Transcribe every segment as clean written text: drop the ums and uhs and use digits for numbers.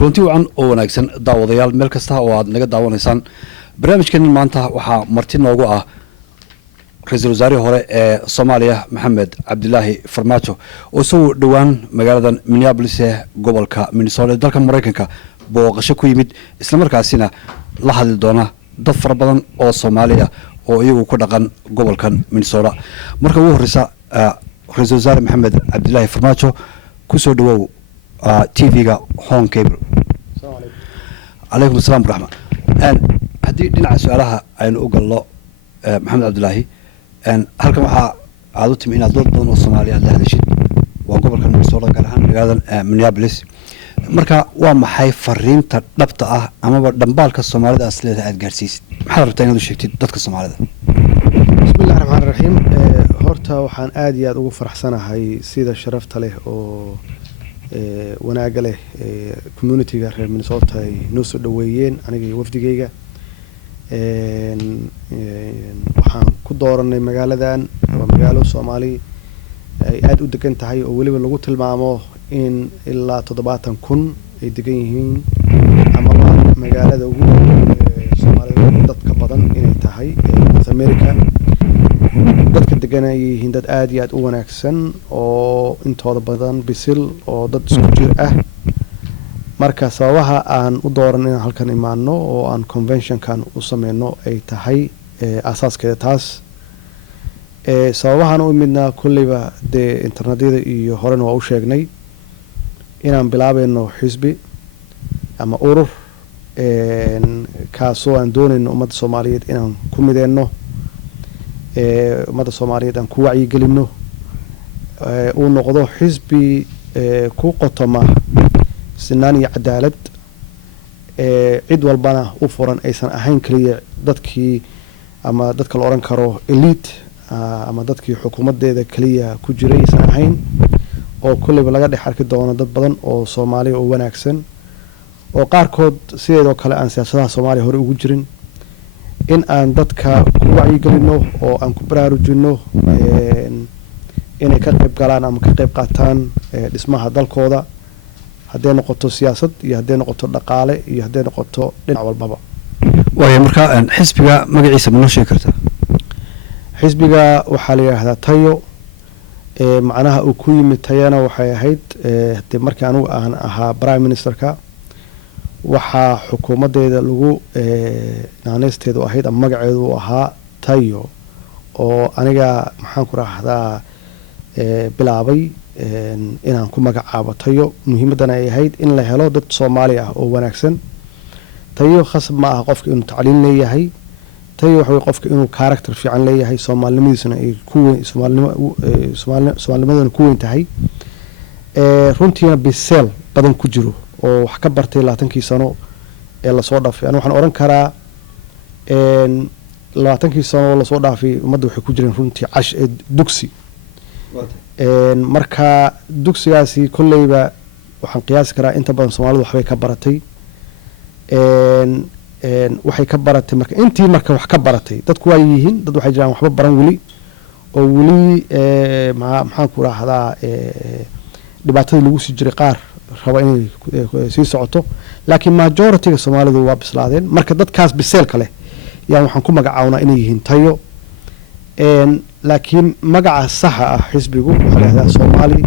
kulanti wacan oo wanaagsan daawadayaal meel kasta oo aad naga daawanaysaan barnaamijkeenan maanta waxaa marti noogu ah ra-iisul wasaarihii hore ee Soomaaliya Maxamed Cabdilaahi Farmaajo oo soo dhawaan magaalada Minneapolis ee gobolka Minnesota dalka Mareykanka booqasho ku yimid isla markaasina la hadli doona dad fara badan oo Soomaaliya oo iyagu ku dhaqan gobolkan Minnesota marka ugu horeysa ra-iisul wasaare Maxamed Cabdilaahi Farmaajo ku soo dhawow TV-ga Home Cable. عليكم السلام ورحمة. هدي دين على سؤالها أن أقول له محمد عبد الله أن هل كم عادت من الدول ضمن الصومالية اللي هذا الشيء وقبل كان مستورد كلام هذا منيابلس مركا وما حي فرين تربطه أما دنبالك الصومالية أصله عاد جرسيس حرب تاني هذا الشيء تدك الصومالية. بسم الله الرحمن الرحيم. هورتا وحان آدي أدو فرح سنة هاي سيدة شرفت له و wanaaga leh community-ga reer Minnesota ay noo soo dhaweeyeen aniga wafdigayga waxaan ku dooranay magaaladan waa magaalo Soomaali ay aad u degan tahay oo waliba lagu tilmaamo in ilaa 70,000 ay degan yihiin ama magaalada ugu Soomaaliyeed dadka badan inay tahay North America dadka degan ay yihiin dad aad iyo aad u wanaagsan oo intooda badan bisil oo dad isku jir ah marka sababaha aan u dooran in halkan imaano oo aan convention-kan u sameeyno ay tahay asaaskeeda taas sababahan u midna kulliba de internetyada iyo horena waa u sheegnay inaan bilaabayno xisbi ama urur kaasoo aan doonayno ummadda Soomaaliyeed inaan ku mideyno ummadda Soomaaliyeed aan ku wacyi gelino uu noqdo xisbi ku qotoma sinaan iyo cadaalad cid walbana u furan aysan ahayn kaliya dadkii ama dadka la oran karo elite ama dadkii xukuumadeeda kaliya ku jiray aysan ahayn oo kulliba laga dhex arki doono dad badan oo Soomaali oo wanaagsan oo qaarkood sidoo kale aan siyaasadaha Soomaaliya hore ugu jirin in aan dadka ku wacyi gelino oo aan ku baraarujino inay ka qayb galaan ama ka qayb qaataan dhismaha dalkooda haddii noqoto siyaasad iyo haddii noqoto dhaqaale iyo haddii noqoto dhinac walbaba waayo marka xisbiga magaciisa ma noo sheegi kartaa xisbiga waxaa la yiraahdaa tayo macnaha uu ku yimid tayana waxay ahayd markii anigu aan ahaa prime ministerka waxaa xukuumadeeda lagu naanaysteedu ahayd ama magaceedu ahaa tayo oo aniga maxaan ku raahdaa bilaabay inaan ku magacaabo tayo muhiimadana ay ahayd in la helo dad Soomaali ah oo wanaagsan tayo khasab ma aha qofka inuu tacliin leeyahay tayo waxa qofka inuu character fiican leeyahay Soomaalinimadiisuna ay ku Soomaalinimaduna ku weyn tahay runtiina bisel badan ku jiro oo wax ka bartay 20 sano ee la soo dhaafay waxaan oran karaa 20 sano la soo dhaafay ummadda waxay ku jireen runtii cash dugsi marka dugsigaasi kullayba waxaan qiyaas karaa inta badan Soomaalidu waxbay ka baratay waxay ka baratay marka intii marka wax ka baratay dadku way yihiin dad waxay jiraan waxba baran wali oo wali maxaan ku raahdaa dhibaatada lagu sii jiray qaar raba inay sii socoto laakiin majority-ga Soomaalidu waa bislaadeen marka dadkaas biseel kale yaa waxaan ku magacawnaa inay yihiin tayo laakiin magaca saxa ah xisbigu waxa la yiraahdaa Somali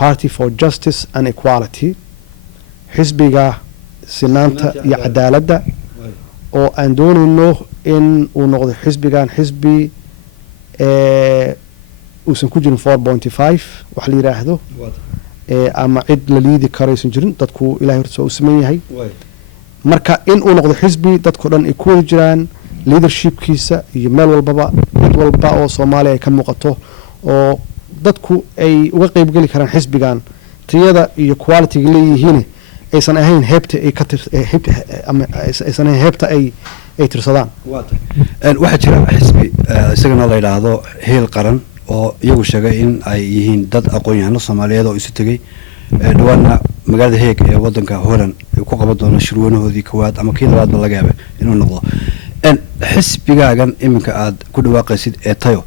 Party for Justice and Equality xisbiga sinaanta iyo cadaaladda oo aan doonayno in uu noqdo xisbigan xisbi uusan ku jirin 4.5 wax la yiraahdo ama cid la liidi karaysan jirin dadku ilaahay horta u sameeyay marka in uu noqdo xisbi dadku dhan ay ku wada jiraan leadershipkiisa iyo meel walbaba mid walba oo Soomaaliya ka muuqato oo dadku ay uga qayb gali karaan xisbigan tayada iyo quality-ga leeyihiin aysan ahayn heebta ay ka ama aysan ahayn heebta ay tirsadaan waxa jira xisbi isagana la yiraahdo heel qaran oo iyagu sheegay in ay yihiin dad aqoon-yahano Soomaaliyeed oo isu tagay dhawaana magaalada Hague ee wadanka Holland ay ku qaban doona shirweynahoodii koowaad ama kii labaad laga yaabay inuu noqdo xisbigaagan iminka aad ku dhawaaqaysid ee tayo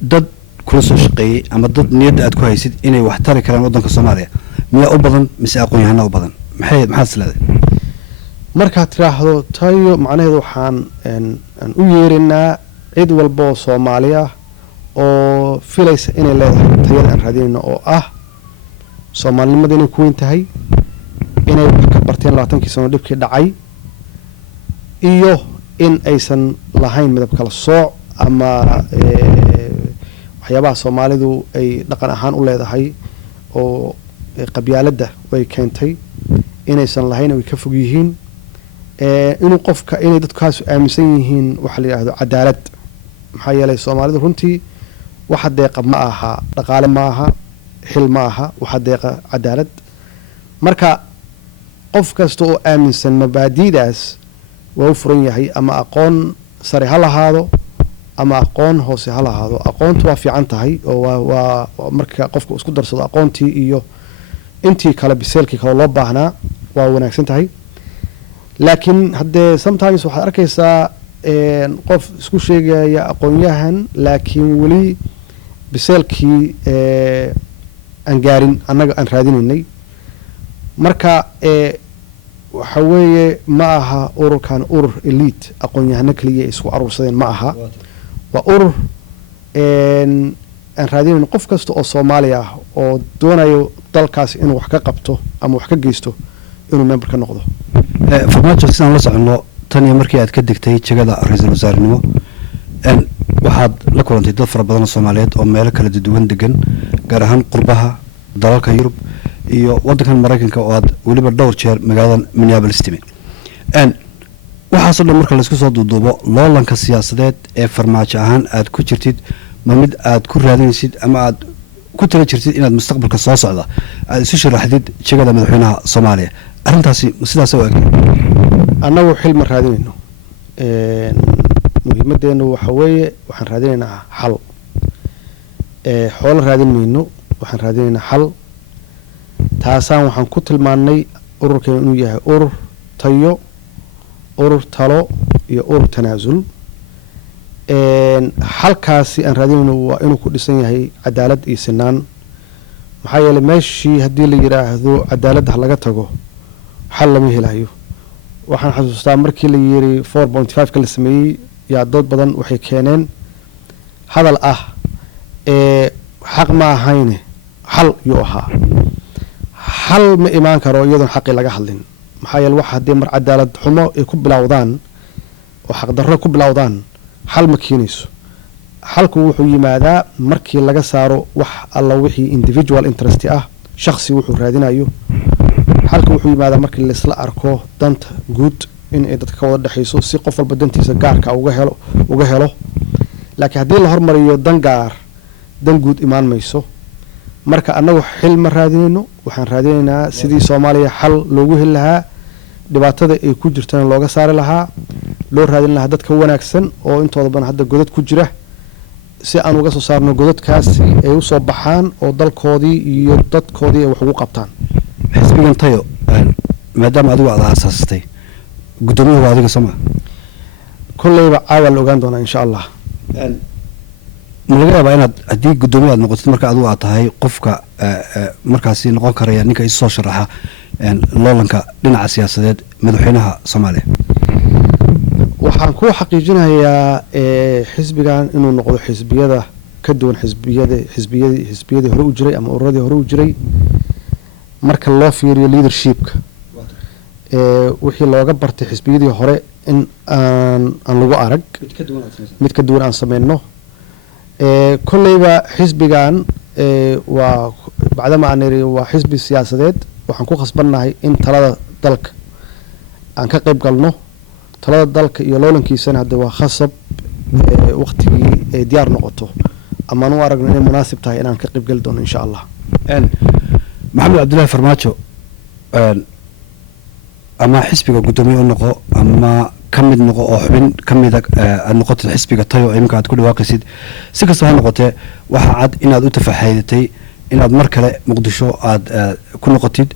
dad kula soo shaqeeyay ama dad niyadda aad ku haysid inay wax tari karaan wadanka Soomaaliya miyaa u badan mise aqoon-yahana u badan maxaad isleedahay markaad tiraahdo tayo macnaheedu waxaan aan u yeerinaa cid walba oo Soomaali ah oo filaysa inay leedahay tayada aan raadinayno oo ah Soomaalinimada inay ku weyn tahay inay wax ka barteen 20 sano dhibkii dhacay iyo in aysan lahayn midab kala sooc ama waxyaabaha Soomaalidu ay dhaqan ahaan u leedahay oo qabyaaladda way keentay inaysan lahayn way ka fog yihiin inuu qofka inay dadkaas aaminsan yihiin waxa la yiraahdo cadaalad maxaa yeelay Soomaalidu runtii waxa deeqa ma aha dhaqaale ma aha xil ma aha waxa deeqa cadaalad marka qof kasta oo aaminsan mabaadiidaas waa u furan yahay ama aqoon sare ha lahaado ama aqoon hoose ha lahaado aqoontu waa fiican tahay oo waa marka qofku isku darsado aqoontii iyo intii kala biseelkii kala loo baahnaa waa wanaagsan tahay laakiin haddee sometimes waxaad arkaysaa qof isku sheegaya aqoon-yahan laakiin weli biseelkii aan gaarin annaga aan raadinaynay marka waxa weeye ma aha ururkan urur elite aqoon-yahano kaliya isku aruursadeen ma aha waa urur aan raadinayno qof kasta oo Soomaali ah oo doonayo dalkaas inuu wax ka qabto ama wax ka geysto inuu member ka noqdo farmaajo sidaan la socono tan iyo markii aad ka degtay jagada ra'iisul wasaarenimo waxaad la kulantay dad fara badan oo Soomaaliyeed oo meelo kala duwan degan gaar ahaan qurbaha dalalka Yurub iyo wadankan Mareykanka oo aad waliba dhowr jeer magaalada Minneapolis timi waxaasoo dhan marka la isku soo duuduubo loolanka siyaasadeed ee farmaajo ahaan aad ku jirtid ma mid aad ku raadinaysid ama aad ku tala jirtid inaad mustaqbalka soo socda aad isu sharaxdid jagada madaxweynaha Soomaaliya arrintaasi sidaas oo egtay annagu xil ma raadinayno muhiimadeenu waxa weeye waxaan raadinaynaa xal xoolo raadinayno waxaan raadinaynaa xal taasaan waxaan ku tilmaannay ururkeenu inuu yahay urur tayo urur talo iyo urur tanaasul xalkaasi aan raadinayno waa inuu ku dhisan yahay cadaalad iyo sinaan maxaa yeelay meeshii haddii la yiraahdo cadaaladda laga tago xal lama helayo waxaan xasuustaa markii la yiri 4.5 ka la sameeyay yaa dad badan waxay keeneen hadal ah xaq ma ahayne xal iyo ahaa xal ma imaan karo iyadoo xaqi laga hadlin maxaa yeelay waxa hadii mar cadaalad xumo ay ku bilowdaan oo xaq darro ku bilowdaan xal ma keenayso xalku wuxuu yimaadaa markii laga saaro wax alla wixii individual interest ah shakhsi wuxuu raadinayo xalku wuxuu yimaadaa markii la isla arko danta guud in ay dadka wada dhaxayso si qof walba dantiisa gaarka uga helo laakiin haddii la hormariyo dan gaar dan guud imaan mayso marka annagu xil ma raadinayno waxaan raadinaynaa sidii Soomaaliya xal loogu heli lahaa dhibaatada ay ku jirtaan looga saari lahaa loo raadin lahaa dadka wanaagsan oo intooda badan hadda godad ku jira si aan uga soo saarno godadkaasi ay u soo baxaan oo dalkoodii iyo dadkoodii ay wax ugu qabtaan xisbigan tayo maadaama adigu aad aasaastay gudoomiyaha adiga Soomaa kullayba caawal ogaan doona insha Allah ma laga yaabaa inaad haddii gudoomiye aad noqotid marka adigu aad tahay qofka markaasi noqon karaya ninka isu soo sharaxa loolanka dhinaca siyaasadeed madaxweynaha Soomaaliya waxaan ku xaqiijinayaa xisbigan inuu noqdo xisbiyada ka duwan xisbiyadii hore u jiray ama ururadii hore u jiray marka loo fiiriyo leadershipka wixii looga bartay xisbiyadii hore in aan lagu arag mid ka duwan aan sameeyno kullayba xisbigan waa bacdama aan niri waa xisbi siyaasadeed waxaan ku khasbannahay in talada dalka aan ka qayb galno talada dalka iyo loolankiisana hadda waa khasab waqtigii ay diyaar noqoto ama aan u aragno inay munaasib tahay inaan ka qayb gali doono insha Allah maxamed cabdullaahi farmaajo ama xisbiga gudoomiye u noqo ama ka mid noqo oo xubin ka mid ah noqotay xisbiga tayo imka aad ku dhawaaqaysid si kasta ha noqotee waxa cad inaad u tafaxaydatay inaad mar kale muqdisho aad ku noqotid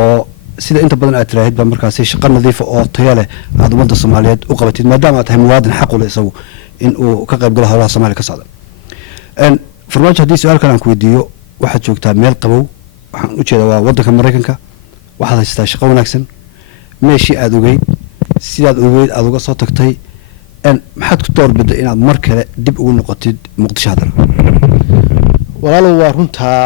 oo sida inta badan aad tiraahid ba markaas shaqo nadiif oo tayo leh aad ummadda Soomaaliyeed u qabatid maadaama aad tahay muwaadin xaq u leh isagu in uu ka qayb galo hawlaha Soomaaliya ka socda farmaajo haddii su'aal kale aan ku weydiiyo waxaad joogtaa meel qabow waxaan u jeedaa waa waddanka maraykanka waxaad haystaa shaqo wanaagsan meeshii aada ogeyd sidaad ogeyd aada uga soo tagtay maxaad ku doorbiday inaad mar kale dib ugu noqotid muqdisho haddana walaalow waa runtaa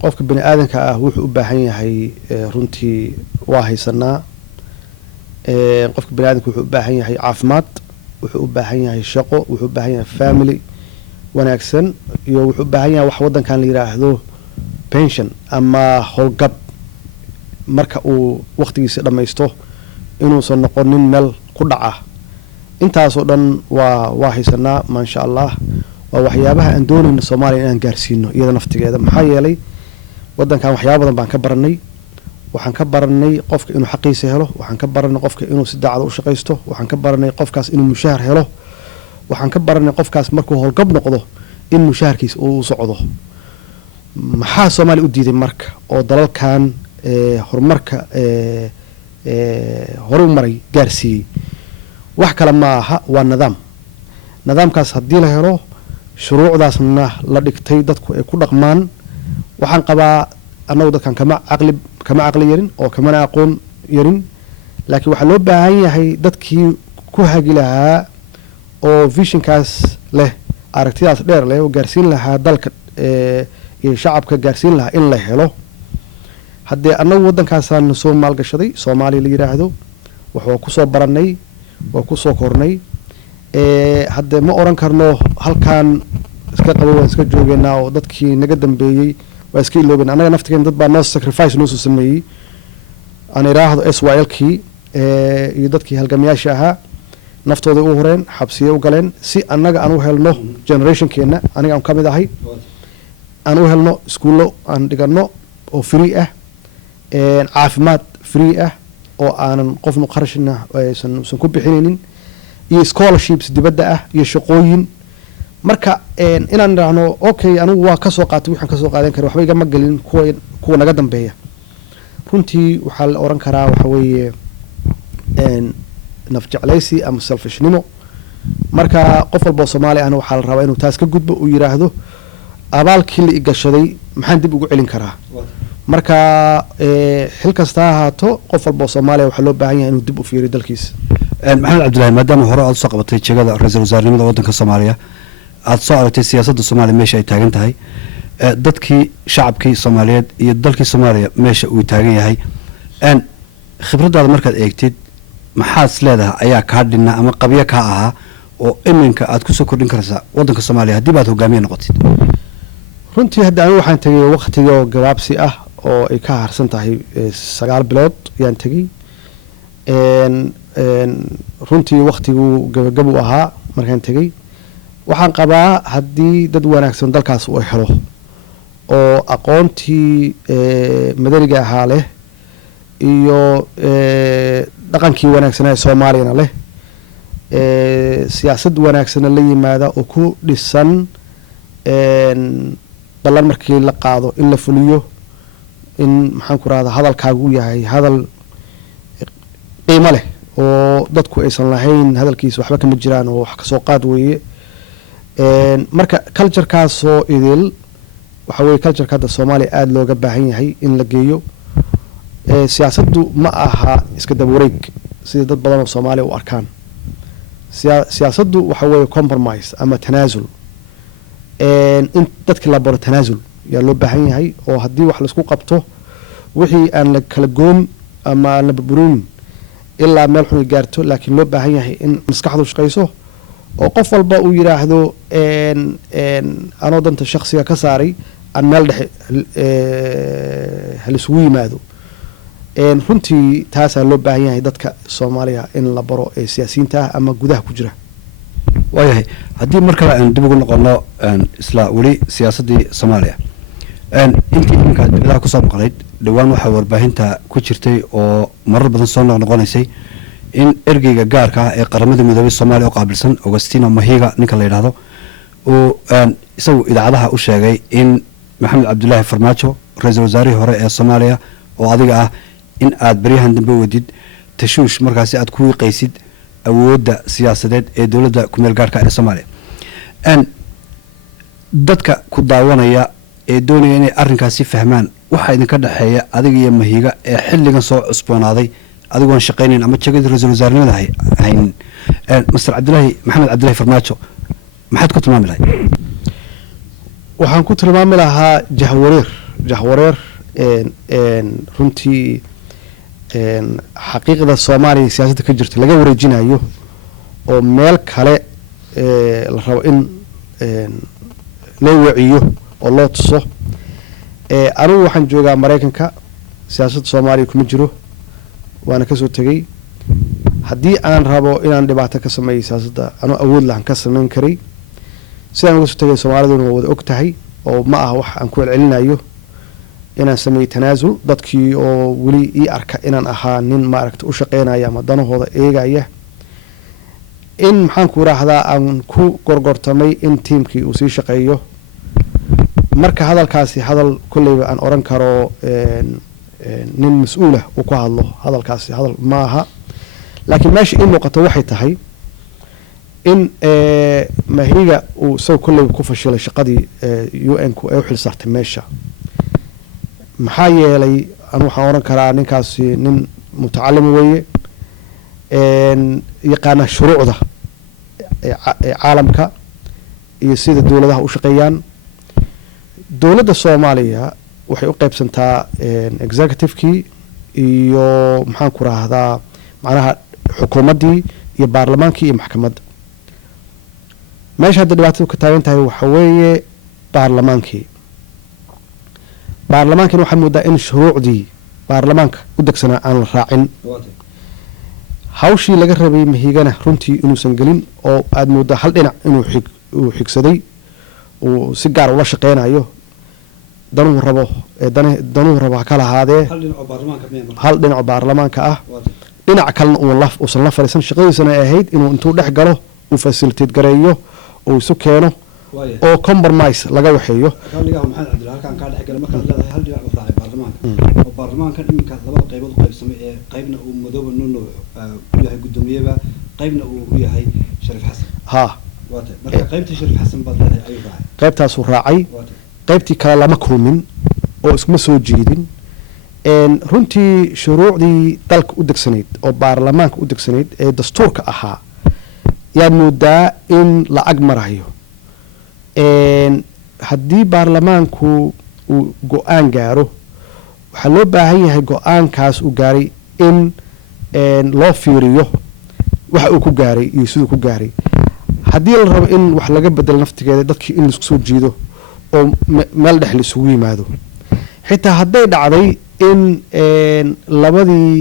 qofka bani aadanka ah wuxuu u baahan yahay runtii waa haysanaa qofka bani aadanka wuxuu u baahan yahay caafimaad wuxuu u baahan yahay shaqo wuxuu u baahan yahay family wanaagsan iyo wuxuu u baahan yahay wax waddankan la yidhaahdo pension ama howlgab marka uu wakhtigiisa dhammaysto inuusan noqonin meel ku dhaca intaasoo dhan waa haysanaa maasha allah waa waxyaabaha aan doonayno soomaaliya inaan gaarsiino iyada naftigeeda maxaa yeelay waddankan waxyaaba badan baan ka baranay waxaan ka baranay qofka inuu xaqiisa helo waxaan ka baranay qofka inuu si daacada u shaqaysto waxaan ka baranay qofkaas inuu mushahar helo waxaan ka baranay qofkaas markuu howlgab noqdo in mushaharkiisa uu socdo maxaa soomaaliya u diiday marka oo dalalkan horumarka hore u maray gaarsiiyey wax kale ma aha waa nidaamkaas haddii la helo shuruucdaasna la dhigtay dadku ay ku dhaqmaan waxaan qabaa annagu dadkan kama caqli yarin oo kamana aqoon yarin laakiin waxaa loo baahan yahay dadkii ku hagi lahaa oo visionkaas leh aragtidaas dheer leh oo gaarsiin lahaa dalka iyo shacabka gaarsiin lahaa in la helo haddee annagu waddankaasaan soo maalgashaday soomaaliya la yidhaahdo wax waa kusoo baranay waa kusoo kornay haddee ma oran karno halkaan iska qabo waan iska joogeynaa oo dadkii naga dambeeyey waa iska iloobeen annaga naftigeena dad baa noo sacrifice noo soo sameeyey aan idhaahdo SYL-kii iyo dadkii halgamayaasha ahaa naftooday u horeen xabsiyay u galeen si annaga aan u helno generationkeena aniga aan ka mid ahay aan u helno iskuullo aan dhiganno oo free ah caafimaad free ah oo aanan qofnu qarashna aysan ku bixinaynin iyo scholarships dibadda ah iyo shaqooyin marka inaan idhaahno okay anigu waa ka soo qaatay waxaan ka soo qaadan kara waxba igama gelin kuwa naga dambeeya runtii waxaa la oran karaa waxa weeye naf jeclaysi ama selfishnimo marka qof walboo soomaali ahna waxaa la rabaa inuu taas ka gudbo uu yidhaahdo abaalkii la igashaday maxaan dib ugu celin karaa marka xil kasta ha ahaato qof walboo soomaaliya waxaa loo baahan yahay inuu dib u fiiriyo dalkiisa maxamed cabdillahi maadaama hore aad usoo qabatay jegada ra-iisul wasaarenimada waddanka soomaaliya aada soo aragtay siyaasadda soomaaliya meesha ay taagan tahay dadkii shacabkii soomaaliyeed iyo dalkii soomaaliya meesha uu taagan yahay khibraddaada markaad eegtid maxaad is leedahay ayaa kaa dhinaa ama qabyo kaa ahaa oo iminka aad kusoo kordhin karaysaa waddanka soomaaliya haddii baad hogaamiye noqotid runtii hadda anigu waxaan tegay waktigii oo gabaabsi ah oo ay ka harsan tahay 9 bilood yaan tegey runtii waktiguu gabagab u ahaa markaan tegey waxaan qabaa haddii dad wanaagsan dalkaas uu helo oo aqoontii madaniga ahaa leh iyo dhaqankii wanaagsanaa ee soomaaliyana leh siyaasad wanaagsanna la yimaada oo ku dhisan ballan markii la qaado in la fuliyo in maxaan ku rahdaa hadalkaagu yahay hadal qiimo leh oo dadku aysan lahayn hadalkiisa waxba kama jiraan oo wax kasoo qaad weeye marka culturekaasoo idil waxa weye cultureka hadda soomaaliya aada looga baahan yahay in la geeyo siyaasaddu ma aha iska daba wareeg sida dad badan oo soomaaliya u arkaan siyaasaddu waxa weeye compromise ama tanaasul in dadka la baro tanaasul yaa loo baahan yahay oo haddii wax laisku qabto wixii aan la kala goon ama aan la burburin ilaa meel xun ay gaarto laakiin loo baahan yahay in maskaxdu shaqayso oo qof walba uu yidhaahdo anoo danta shaksiga ka saaray aan meel dhexe halisugu yimaado runtii taasaa loo baahan yahay dadka soomaaliya in la baro ee siyaasiyiinta ah ama gudaha ku jira waayahay haddii mar kale aan dib ugu noqono isla weli siyaasaddii soomaaliya intii iminka dibadaha kusoo maqnayd dhowaan waxaa warbaahinta ku jirtay oo marar badan soo noqnoqonaysay in ergeyga gaarka ah ee qaramada midoobay soomaaliya u qaabilsan augustino mahiga ninka la yidhaahdo uu isagu idaacadaha u sheegay in maxamed cabdulaahi farmaajo ra-iisul wasaarihii hore ee soomaaliya oo adiga ah in aad baryahan dambe wadid tashuush markaasi aad ku wiiqaysid awoodda siyaasadeed ee dowladda kumeel gaarhka ee soomaaliya dadka ku daawanaya ee doonaya inay arrinkaasi fahmaan waxaa idinka dhexeeya adiga iyo mahiga ee xilligan soo cusboonaaday adigoon shaqaynayn ama jegada ra-iisul wasaarenimada haynin master cabdilaahi maxamed cabdilaahi farmaajo maxaad ku tilmaami lahay? waxaan ku tilmaami lahaa jahwareer runtii xaqiiqda soomaaliya siyaasadda ka jirta laga wareejinayo oo meel kale la rabo in loo waciyo oo loo tuso. anigu waxaan joogaa maraykanka, siyaasadda soomaaliya kuma jiro, waana kasoo tegey. haddii aan rabo inaan dhibaato ka sameeyo siyaasadda anuu awood lahan ka sameyn karay. sidaan uga soo tegay soomaaliduna waa wada og tahay oo ma aha wax aan ku celcelinayo inaan sameeyey tanaasul dadkii oo weli ii arka inaan ahaa nin maaragta u shaqeynaya ama danahooda eegaya, in maxaan ku yidhaahdaa aan ku gorgortamay in tiimkii uu sii shaqeeyo. marka hadalkaasi hadal kolleyba aan oran karo nin mas-uulah uu ku hadlo, hadalkaasi hadal ma aha. laakiin meesha ii muuqato waxay tahay in mahiga uu isaga kolleyba ku fashilay shaqadii UN-ku ee u xil saartay meesha. maxaa yeelay anu waxaan oran karaa ninkaasi nin mutacalim weeye, yaqaana shuruucda caalamka iyo sida dowladaha u shaqeeyaan. dowladda soomaaliya waxay u qaybsantaa executive-kii iyo maxaan ku raahdaa macnaha xukuumaddii iyo baarlamaankii iyo maxkamadda. meesha hadda dhibaatadu ka taagan tahay waxa weeye baarlamaankii waxaa moodaa in shuruucdii baarlamaanka u degsanaa aan la raacin. hawshii laga rabay mahigana runtii inuusan gelin oo aada moodaa hal dhinac inuu xigsaday, uu si gaar ula shaqeynayo. danuhu rabo ha ka lahaadee hal dhinaco baarlamaanka ah, dhinac kalena uusan la fadhiisan. shaqadiisana ay ahayd inuu intuu dhex galo uu facilitate gareeyo uu isu keeno oo compromise laga waxeeyo. halkaan kaa dhexgala markaad leedahay hal dhinac u raacay baarlamaanka oo baarlamaanka iminka labada qaybood u qaybsamay ee qaybna uu madooba nuno u yahay guddoomiyeba qaybna uu u yahay shariif xasan. marka qaybtii shariif xasan baad leedahay ayuu raacay, qaybtaasuu raacay. qaybtii kale lama kulmin oo iskuma soo jeedin. runtii shuruucdii dalka u degsanayd oo baarlamaanka u degsanayd ee dastuurka ahaa yaa moodaa in la ag marayo. haddii baarlamaanku uu go-aan gaaro waxaa loo baahan yahay go-aankaas uu gaaray in loo fiiriyo waxa uu ku gaaray iyo siduu ku gaaray. haddii la rabo in wax laga bedelo naftigeeda dadkii in laisku soo jiido oo meel dhex laisugu yimaado. xitaa hadday dhacday in labadii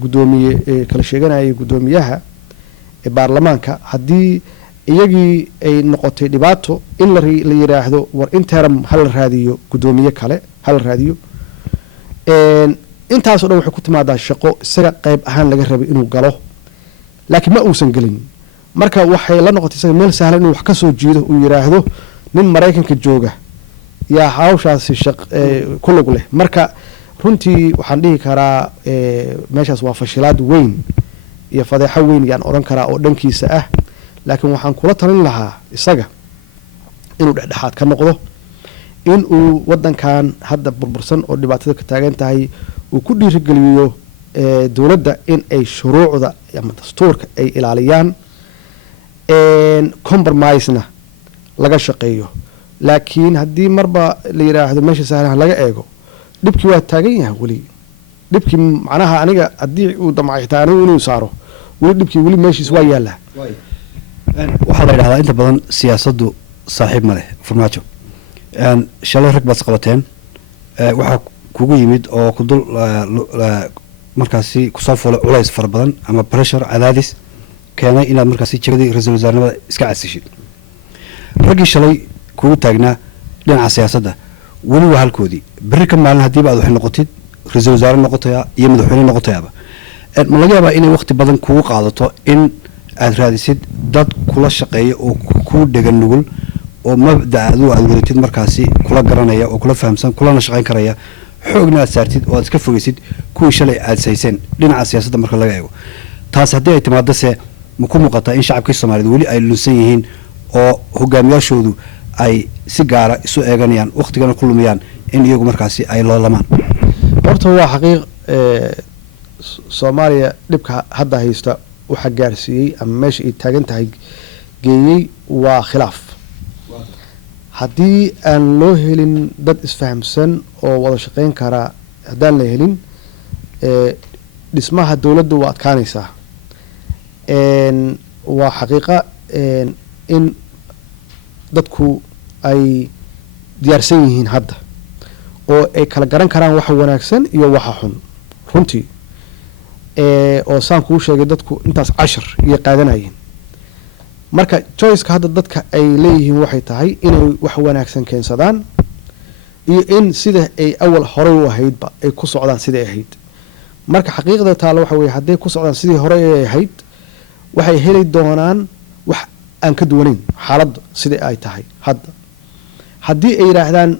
guddoomiye kala sheeganayay guddoomiyaha ee baarlamaanka haddii iyagii ay noqotay dhibaato in la yidhaahdo war interam hala raadiyo guddoomiye kale hala raadiyo. intaasoo dhan waxay ku timaadaa shaqo isaga qayb ahaan laga rabay inuu galo laakiin ma uusan gelin. marka waxay la noqotay isaga meel sahlan inuu wax ka soo jiido uu yidhaahdo nin maraykanka jooga yaa hawshaasi ku lug leh. marka runtii waxaan dhihi karaa meeshaas waa fashilaad weyn iyo fadeexo weyn yaan oran karaa oo dhankiisa ah. laakiin waxaan kula talin lahaa isaga inuu dhexdhexaad ka noqdo, in uu wadankan hadda burbursan oo dhibaatada ka taagan tahay uu ku dhiirigeliyo dowladda in ay shuruucda ama dastuurka ay ilaaliyaan, compromisena laga shaqeeyo. laakiin haddii marba la yidhaahdo meesha sahlan laga eego dhibkii waa taagan yahay weli. dhibkii macnaha aniga haddii uu damcay xitaa anigu inuu saaro weli dhibkii weli meeshiis waa yaallaa. waxaa la yidhahdaa inta badan siyaasaddu saaxiib ma leh farmaajo. shalay rag baad isqabateen, waxaa kugu yimid oo kudul markaasi kusoo fuulay culays fara badan ama pressure cadaadis keenay inaad markaasi jegadii ra-iisul wasaarenimada iska casishid. raggii shalay kugu taagnaa dhinaca siyaasadda weli waa halkoodii. berri ka maalin haddiiba aad waxay noqotid ra-iisul wasaare noqotayaa iyo madaxweyne noqotayaaba, ma laga yaabaa inay waqti badan kugu qaadato in aad raadisid dad kula shaqeeya oo ku dhegan nugul oo mabda adigu aad wadatid markaasi kula garanaya oo kula fahamsan kulana shaqayn karaya, xoogna aad saartid oo aad iska fogeysid kuwii shalay aad sayseen dhinaca siyaasadda marka laga eego. taas haddii ay timaadase ma ku muuqataa in shacabkii Soomaaliyeed weli ay lunsan yihiin oo hogaamiyaashoodu ay si gaara isu eeganayaan waqtigana ku lumiyaan in iyagu markaasi ay loolamaan? horta waa xaqiiq soomaaliya dhibka hadda haysta waxa gaarsiiyey ama meesha ay taagan tahay geeyey waa khilaaf. haddii aan loo helin dad isfahamsan oo wada shaqayn kara, haddaan la helin dhismaha dowladda waa adkaanaysaa. waa xaqiiqa in dadku ay diyaarsan yihiin hadda oo ay kala garan karaan waxa wanaagsan iyo waxa xun runtii. oo saan kuu sheegay dadku intaas 10 iyo qaadanayeen. marka choiceka hadda dadka ay leeyihiin waxay tahay inay wax wanaagsan keensadaan iyo in sida ay awal hore u ahaydba ay ku socdaan sidii ahayd. marka xaqiiqda taalo waxa weeye hadday ku socdaan sidii hore ay ahayd waxay heli doonaan wax aan ka duwanayn xaaladda sidii ay tahay hadda. haddii ay yidhaahdaan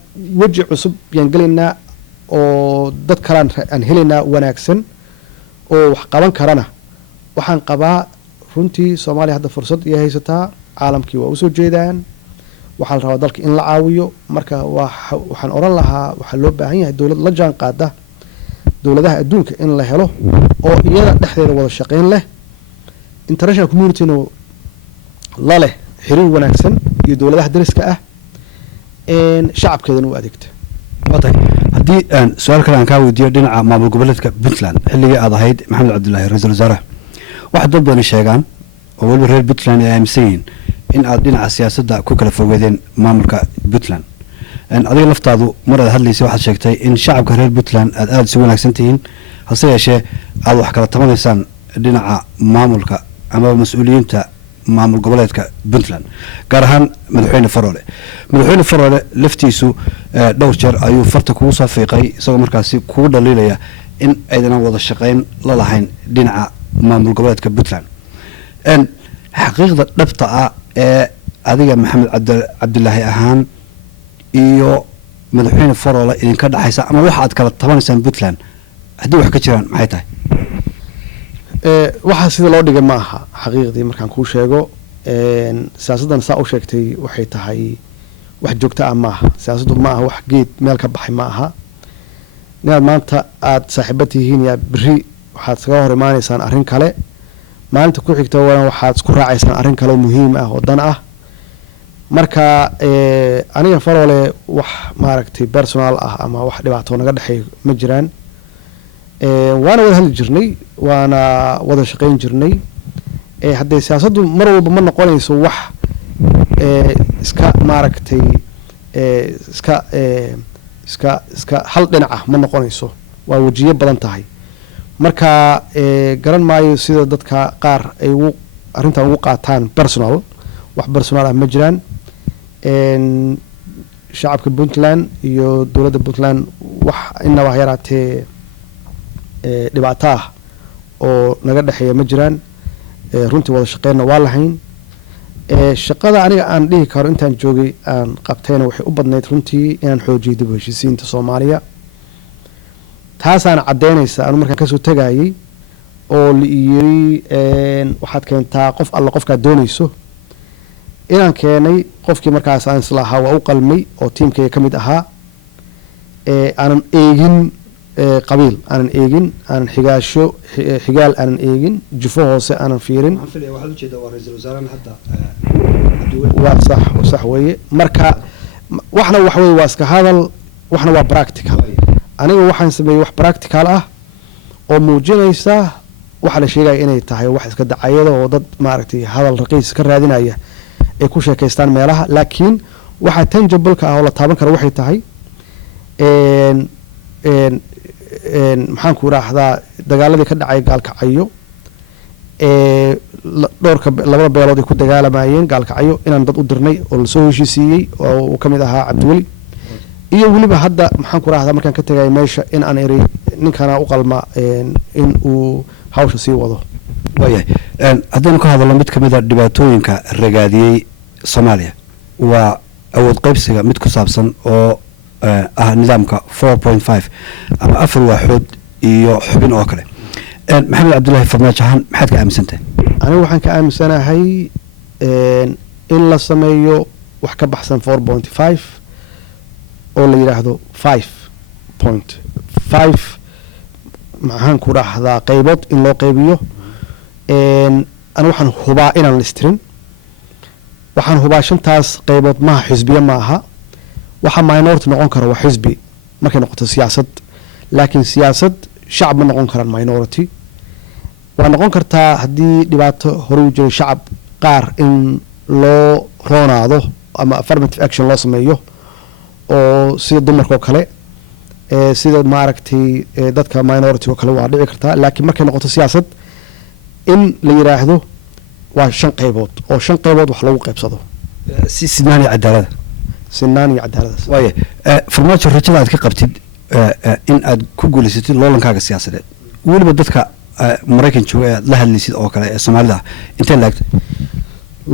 weji cusub yaan gelaynaa oo dad kalaan aan helaynaa wanaagsan oo wax qaban karana, waxaan qabaa runtii soomaaliya hadda fursad iyo haysataa. caalamkii waa usoo jeedaan, waxaa la rabaa dalka in la caawiyo. marka waxaan oran lahaa waxaa loo baahan yahay dowlad la jaan qaada dowladaha adduunka in la helo oo iyada dhexdeeda wada shaqayn leh, international communityna la leh xiriir wanaagsan iyo dowladaha dariska ah, shacabkeedana u adeegta. haddii su-aal kale aan kaa weydiiyo dhinaca maamul goboleedka puntland xilligii aad ahayd maxamed cabdilaahi ra-iisul wasaaraha, waxaa dad badani sheegaan oo weliba reer puntland ay aaminsan yihiin in aad dhinaca siyaasadda ku kala fogeedeen maamulka puntland. adiga laftaadu mar aad hadlaysay waxaad sheegtay in shacabka reer puntland aad aada isu wanaagsan tihiin, hase yeeshee aad wax kala tabanaysaan dhinaca maamulka ama mas-uuliyiinta maamul goboleedka puntland, gaar ahaan madaxweyne faroole laftiisu dhowr jeer ayuu farta kugu soo fiiqay isagoo markaasi kugu dhaliilaya in aydan wada shaqayn la lahayn dhinaca maamul goboleedka puntland. xaqiiqda dhabta ah ee adiga maxamed cabdilaahi ahaan iyo madaxweyne faroole idinka dhaxaysa ama waxa aad kala tabanaysaan puntland haddii wax ka jiraan maxay tahay? waxaa sida loo dhigay ma aha xaqiiqdii. markaan kuu sheego siyaasaddan saa u sheegtay waxay tahay wax joogto ah maaha. siyaasaddu ma aha wax geed meel ka baxay ma aha. inaad maanta aada saaxiiba tihiin yaa beri waxaad iskaga hor imaanaysaan arrin kale, maalinta ku xigta waxaad isku raacaysaan arrin kale oo muhiim ah oo dan ah. marka aniga faroole wax maaragtay personal ah ama wax dhibaato naga dhexeey ma jiraan. waana wada hadli jirnay, waana wada shaqayn jirnay. haddee siyaasaddu mar walba ma noqonayso wax iska maaragtay iska hal dhinaca ma noqonayso, waa wajiyo badan tahay. marka garan maayo sida dadka qaar ay arrintan ugu qaataan personal. wax personal ah ma jiraan. shacabka puntland iyo dowladda puntland wax inaba yaraatee dhibaato ah oo naga dhexeeya ma jiraan. runtii wada shaqeynna waa lahayn. shaqada aniga aan dhihi karo intaan joogay aan qabtayna waxay u badnayd runtii inaan xoojiyay dib u heshiisiinta soomaaliya. taasaana caddeynaysa anu markaan kasoo tegayay oo la yiri waxaad keentaa qof alla qofkaad doonayso. inaan keenay qofkii markaas aan islahaa waa u qalmay oo tiimkayga ka mid ahaa. aanan eegin qabiil, aanan eegin, aanan xigaal aanan eegin, jufo hoose aanan fiirin. waa sax weeye. marka waxna waxa weye waa iska hadal, waxna waa practical. aniga waxaan sameeyey wax practical ah oo muujinaysa waxa la sheegaya inay tahay wax iska dacayada oo dad maaragtay hadal raqiis ka raadinaya ay ku sheekaystaan meelaha. laakiin waxa tangible-ka ah oo la taaban karo waxay tahay maxaan ku raahdaa dagaaladii ka dhacay gaalkacyo, labada beelood ay ku dagaalamayeen gaalkacyo, inaan dad u dirnay oo lasoo heshiisiiyey oo uu ka mid ahaa cabdiweli. iyo weliba hadda maxaan ku raahdaa markaan ka tegay meesha in aan eri ninkana u qalma in uu hawsha sii wado. waayahay haddaynu ka hadalno mid ka mid a dhibaatooyinka ragaadiyey soomaaliya waa awood qaybsiga mid ku saabsan oo ah nidaamka 4.5 ama 4 waaxood iyo xubin oo kale. maxamed cabdilaahi farmaajo ahaan maxaad ka aaminsantahay? anigu waxaan ka aaminsanahay in la sameeyo wax ka baxsan 4.5 oo la yiraahdo 5.5 maxaan ku dhahdaa qaybood in loo qaybiyo ana waxaan hubaa inaan listirin waxaan hubaa shantaas qaybood maaha xisbiye maaha waxa minority noqon kara waa xisbi markay noqoto siyaasad laakiin siyaasad shacab ma noqon karaan minority waa noqon kartaa haddii dhibaato hore u jiro shacab qaar in loo roonaado ama affirmative action loo sameeyo oo sida dumarka oo kale sida maaragtay dadka minority oo kale waa dhici kartaa laakiin markay noqoto siyaasad in la yiraahdo waa 5 qaybood oo 5 qaybood wax lagu qaybsado sinaan iyo cadaalad waaye farmaajo rajada aad ka qabtid in aad ku guulaysatid loolankaaga siyaasadeed weliba dadka maraykan jooga ee aad la hadlaysid oo kale ee soomaalida intee laagtay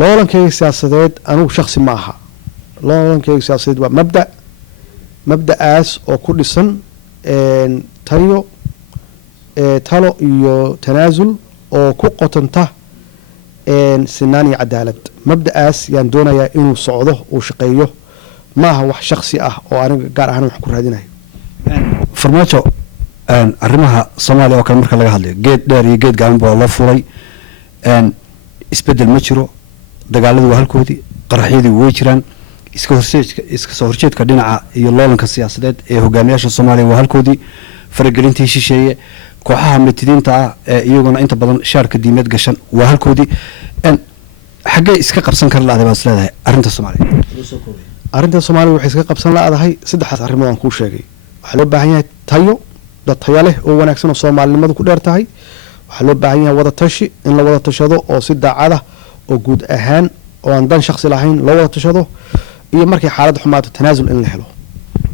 loolankayga siyaasadeed anigu shaksi ma aha loolankayga siyaasadeed waa mabda'aas oo ku dhisan talo iyo tanaasul oo ku qotanta sinaan iyo cadaalad mabda'aas yaan doonayaa inuu socdo uu shaqeeyo maaha wax shaksi ah oo aniga gaar ahaan wax ku raadinayo farmaajo arrimaha soomaaliya oo kale marka laga hadlayo geed dheer iyo geed gaaban baa loo fulay isbedel ma jiro dagaaladii waa halkoodii qaraxyadii way jiraan iska soo horjeedka dhinaca iyo loolanka siyaasadeed ee hogaamiyaasha soomaaliya waa halkoodii faragelintii shisheeye kooxaha matidiinta ah ee iyaguna inta badan shaarka diimeed gashan waa halkoodii xaggee iska qabsan kara la-dahay baad is leedahay arrinta soomaaliya arrinta soomaaliya waxay iska qabsan la-dahay saddexdaas arrimood aan kuu sheegay waxaa loo baahan yahay dad tayo leh oo wanaagsan oo soomaalinimadu ku dheer tahay waxaa loo baahan yahay wada tashi in la wada tashado oo si daacada oo guud ahaan oo aan dan shaksi lahayn loo wada tashado iyo markay xaaladda xumaato tanaasul in la helo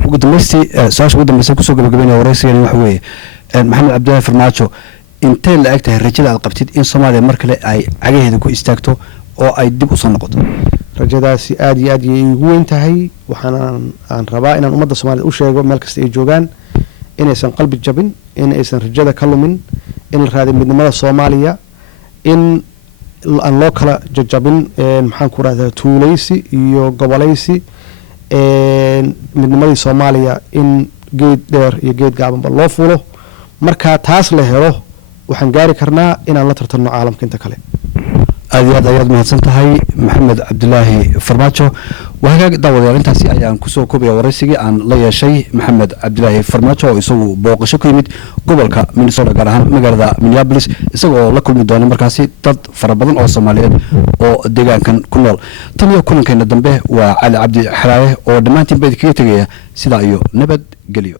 ugu dambaystii su-aasha ugu dambaysa kusoo gabagabeynaya waraysigan waxa weeye maxamed cabdillaahi farmaajo intee la eg tahay rajada aad qabtid in soomaaliya mar kale ay cagaheeda ku istaagto oo ay dib usoo noqoto rajadaasi aada iyo aad yay igu weyn tahay waxaan rabaa inaan ummadda soomaaliyed u sheego meel kasta ay joogaan inaysan qalbi jabin in aysan rajada ka lumin in la raadiy midnimada soomaaliya in aan loo kala jajabin maxaan ku rahdaa tuulaysi iyo gobolaysi midnimadii soomaaliya in geed dheer iyo geed gaabanba loo fulo markaa taas la helo waxaan gaari karnaa inaan la tartanno caalamka inta kale aad iyo aad ayaad mahadsan tahay maxamed cabdilaahi farmaajo waa hagaag daawadayaal intaasi ayaan kusoo koobaya waraysigii aan la yeeshay maxamed cabdilaahi farmaajo oo isagu booqasho ku yimid gobolka minnesota gaar ahaan magaalada minneapolis isaga oo la kulmi doona markaasi dad fara badan oo soomaaliyeed oo deegaankan ku nool tan iyo kulankeena dambe waa cali cabdi xaraaye oo dhammaantiin ba idinkaga tegaya sidaa iyo nabad gelyo